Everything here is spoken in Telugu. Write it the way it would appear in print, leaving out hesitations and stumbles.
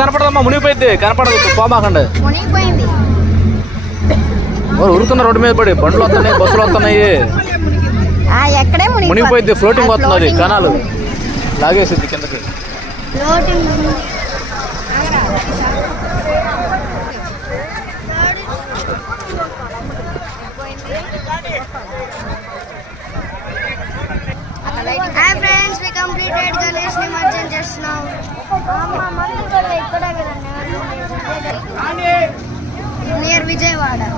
కనపడదమ్మా, మునిగిపోయింది. కనపడదు, పోమాకండి. ఉరుకుతున్న రోడ్డు మీద పడి బండ్లు వస్తున్నాయి, బస్సులు వస్తున్నాయి. మునిగిపోయింది, ఫ్లోటింగ్ వస్తున్నది. కణాలు లాగేసింది కిందకి. Hi friends, we completed Ganesh Nimarjan just now. Near Vijayawada.